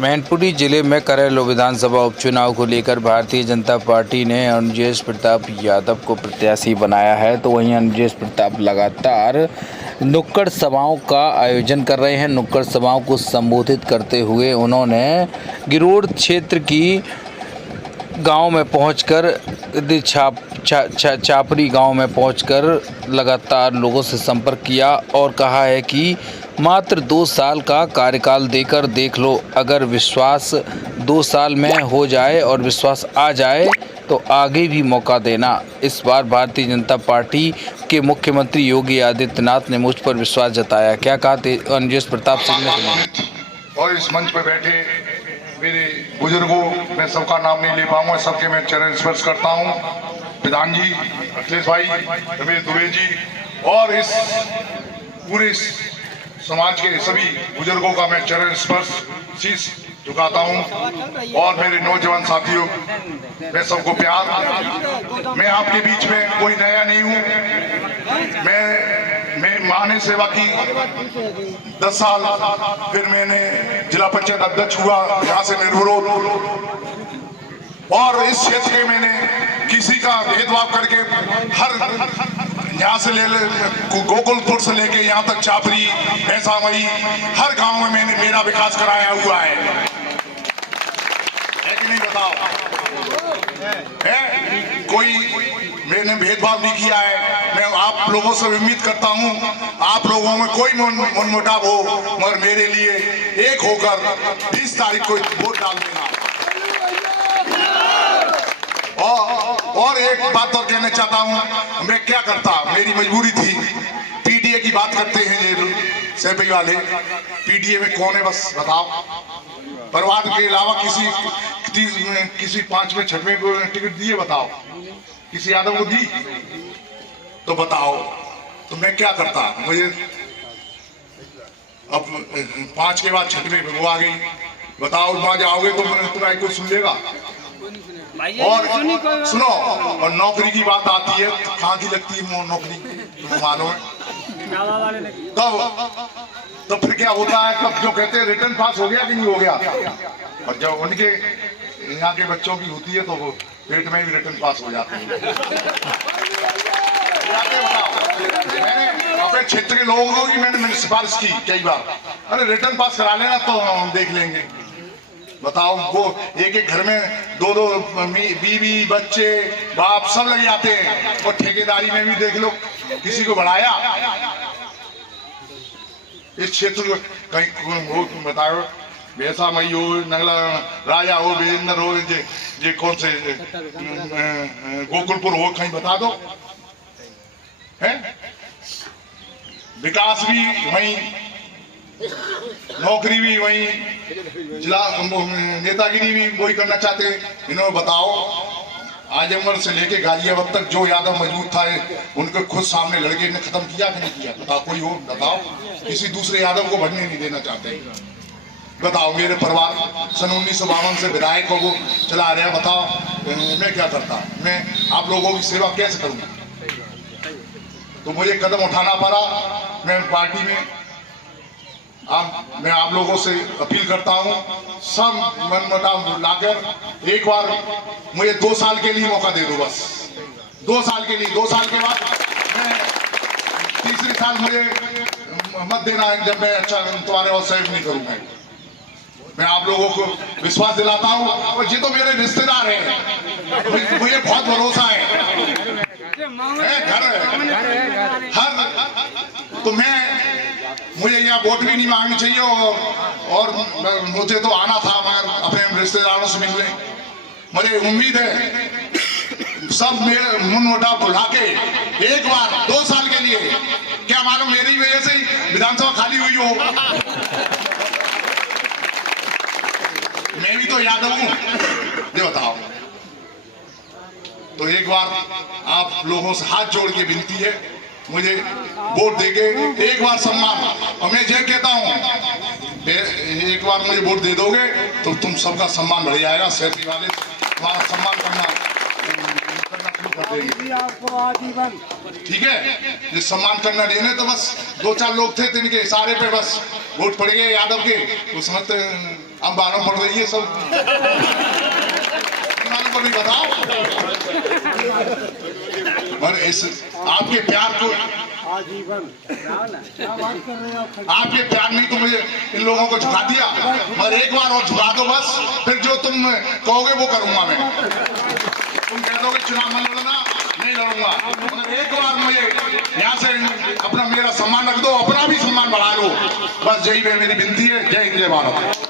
मैनपुरी जिले में करैलो विधानसभा उपचुनाव को लेकर भारतीय जनता पार्टी ने अनुजेश प्रताप यादव को प्रत्याशी बनाया है। तो वहीं अनुजेश प्रताप लगातार नुक्कड़ सभाओं का आयोजन कर रहे हैं। नुक्कड़ सभाओं को संबोधित करते हुए उन्होंने गिरोड क्षेत्र की गांव में पहुंचकर छापरी गांव में पहुंचकर लगातार लोगों से संपर्क किया और कहा है कि मात्र 2 साल का कार्यकाल देकर देख लो। अगर विश्वास 2 साल में हो जाए और विश्वास आ जाए तो आगे भी मौका देना। इस बार भारतीय जनता पार्टी के मुख्यमंत्री योगी आदित्यनाथ ने मुझ पर विश्वास जताया। क्या कहा अनुजेश प्रताप सिंह ने? और इस मंच पर बैठे मेरे बुजुर्गों, मैं सबका नाम नहीं ले पाऊंगा, सबके मैं चरण स्पर्श करता हूं। प्रधान जी, अखिलेश भाई, रमेश दुबे जी और इस पूरे समाज के सभी बुजुर्गों का मैं चरण स्पर्श शीश झुकाता हूं। और मेरे नौजवान साथियों, मैं सबको प्यार। मैं आपके बीच में कोई नया नहीं हूं। मैं मां ने सेवा की 10 साल, फिर मैंने जिला पंचायत अध्यक्ष हुआ यहाँ से निर्विरोध। और इस क्षेत्र के मैंने किसी का भेदभाव करके हर यहाँ से गोकुलपुर से लेके यहाँ तक छापरी, ऐसा वही हर गांव में मैंने मेरा विकास कराया हुआ है कि नहीं? बताओ, है कोई मैंने भेदभाव नहीं किया है। मैं आप लोगों से उम्मीद करता हूं, आप लोगों में कोई मनमुटाव हो मगर मेरे लिए एक होकर 20 तारीख को वोट डाल देना। और एक बात और कहना चाहता हूं, मैं क्या करता, मेरी मजबूरी थी। पीडीए की बात करते हैं ये सेपी वाले, पीडीए में कौन है बस बताओ? परिवार के अलावा किसी 5वें 6वें को टिकट दिए बताओ? किसी यादव को दी? तो बताओ, तो मैं क्या करता? मुझे अब 5 के बाद 6वें वो आ गई, बताओ वहां जाओगे तो तुम्हारी कोई सुन लेगा? और सुनो, और नौकरी की बात आती है, कहाँ की लगती है वो नौकरी मालूम है? तो फिर क्या होता है, तब जो कहते हैं रिटर्न पास हो गया कि नहीं हो गया, और जब उनके यहाँ के बच्चों की होती है तो वो पेट में भी रिटर्न पास हो जाते हैं। मैंने अपने क्षेत्र के लोगों को मैंने सिफारिश की कई बार, अरे रिटर्न पास करा लेना तो हम देख लेंगे। बताओ, वो एक घर में 2-2 बीवी बच्चे बाप सब लग जाते हैं। और ठेकेदारी में भी देख लो, किसी को बढ़ाया इस क्षेत्र को कहीं हो बताओ, वैसा मई हो, नगला राजा हो, विजेंद्र हो, जे कौन से गोकुलपुर हो, कहीं बता दो है? विकास भी वहीं, नौकरी भी वहीं, जिला नेतागिरी भी वही करना चाहते हैं। इन्होंने बताओ, आजमगढ़ से लेके गाजियाबाद तक जो यादव मजबूत था उनको खुद सामने लड़के ने खत्म किया कि नहीं किया? बताओ, कोई हो बताओ? किसी दूसरे यादव को बढ़ने नहीं देना चाहते। बताओ, मेरे परिवार सन 1952 से विधायक को वो चला रहे हैं। बताओ, मैं क्या करता? मैं आप लोगों की सेवा कैसे करूंगा? तो मुझे कदम उठाना पड़ा। मैं पार्टी में मैं आप लोगों से अपील करता हूं, सब मनमुटाव लाकर एक बार मुझे 2 साल के लिए मौका दे दो, बस 2 साल के लिए। 2 साल के बाद मैं तीसरे साल मुझे मत देना है, जब मैं अच्छा तुम्हारे और सहयोग नहीं करूंगा। मैं आप लोगों को विश्वास दिलाता हूं, और ये तो मेरे रिश्तेदार हैं, मुझे बहुत भरोसा है। घर हर तो मुझे यहाँ वोट भी नहीं मांगनी चाहिए, और मुझे तो आना था मगर अपने रिश्तेदारों से मिलने। मुझे उम्मीद है सब मेरे मनमुटाव भुला के एक बार 2 साल के लिए, क्या मालूम मेरी वजह से ही विधानसभा खाली हुई हो। मैं भी तो यादव हूं, ये बताओ। तो एक बार आप लोगों से हाथ जोड़ के विनती है, मुझे वोट देके एक बार सम्मान, और मैं ये कहता हूँ, एक बार मुझे वोट दे दोगे तो तुम सबका सम्मान बढ़ जाएगा। सेठी वाले तुम्हारा सम्मान करना शुरू कर देंगे, ठीक है? ये सम्मान करना देने तो बस 2-4 लोग थे, तो इनके इशारे पे बस वोट पड़ गए यादव के, तो समझते अब मालूम पड़ रही है सब मालूम पड़ रही, बताओ। पर इस आपके प्यार को, आपके प्यार नहीं तो मुझे इन लोगों को झुका दिया, मगर एक बार और झुका दो बस, फिर जो तुम कहोगे वो करूंगा मैं। तुम कह दोगे चुनाव में लड़ना, नहीं लड़ूंगा, मगर एक बार मुझे यहाँ से अपना मेरा सम्मान रख दो, अपना भी सम्मान बढ़ा लो, बस यही मेरी विनती है। जय हिंद, जय भारत।